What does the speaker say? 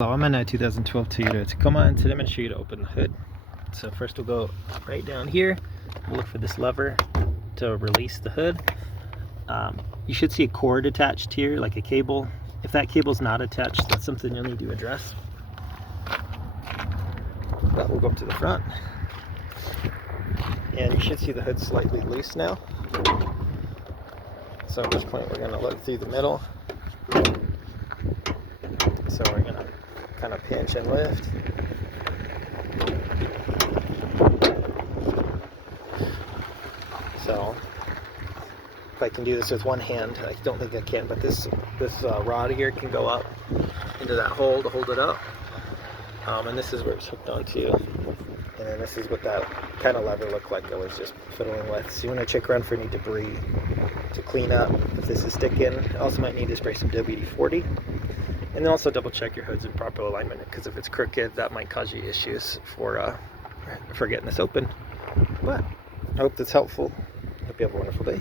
So I'm in a 2012 Toyota Tacoma, and today I'm going to show you to open the hood. So first we'll go right down here. We'll look for this lever to release the hood. You should see a cord attached here, like a cable. If that cable's not attached, that's something you'll need to address. But we'll go up to the front. And you should see the hood slightly loose now. So at this point we're going to look through the middle. So we're going to kind of pinch and lift. So if I can do this with one hand, I don't think I can, but this rod here can go up into that hole to hold it up. And this is where it's hooked onto. And then this is what that kind of lever looked like I was just fiddling with. So you want to check around for any debris to clean up if this is sticking. Also might need to spray some WD-40. And then also double check your hood's in proper alignment, because if it's crooked, that might cause you issues for getting this open. But I hope that's helpful. Hope you have a wonderful day.